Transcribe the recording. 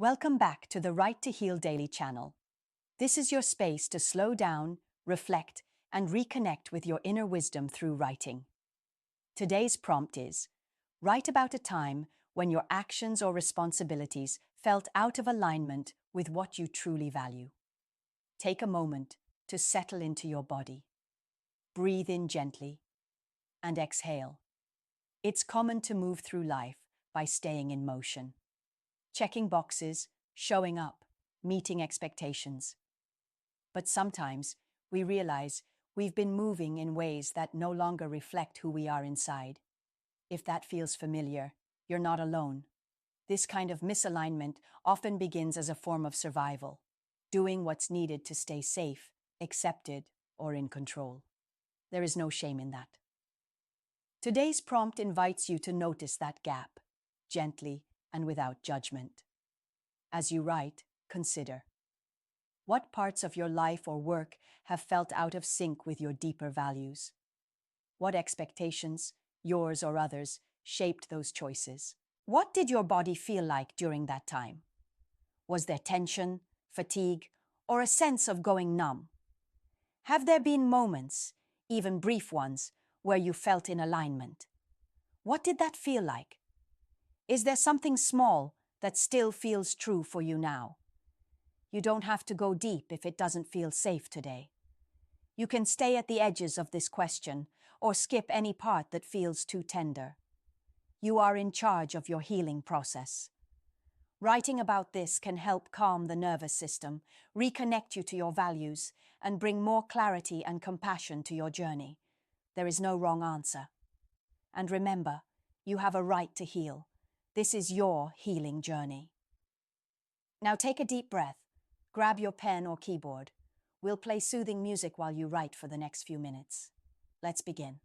Welcome back to the Write to Heal Daily channel. This is your space to slow down, reflect, and reconnect with your inner wisdom through writing. Today's prompt is, write about a time when your actions or responsibilities felt out of alignment with what you truly value. Take a moment to settle into your body. Breathe in gently and exhale. It's common to move through life by staying in motion. Checking boxes, showing up, meeting expectations. But sometimes we realize we've been moving in ways that no longer reflect who we are inside. If that feels familiar, you're not alone. This kind of misalignment often begins as a form of survival, doing what's needed to stay safe, accepted, or in control. There is no shame in that. Today's prompt invites you to notice that gap, gently and without judgment. As you write, consider, what parts of your life or work have felt out of sync with your deeper values? What expectations, yours or others, shaped those choices? What did your body feel like during that time? Was there tension, fatigue, or a sense of going numb? Have there been moments, even brief ones, where you felt in alignment? What did that feel like? Is there something small that still feels true for you now? You don't have to go deep if it doesn't feel safe today. You can stay at the edges of this question or skip any part that feels too tender. You are in charge of your healing process. Writing about this can help calm the nervous system, reconnect you to your values, and bring more clarity and compassion to your journey. There is no wrong answer. And remember, you have a right to heal. This is your healing journey. Now take a deep breath. Grab your pen or keyboard. We'll play soothing music while you write for the next few minutes. Let's begin.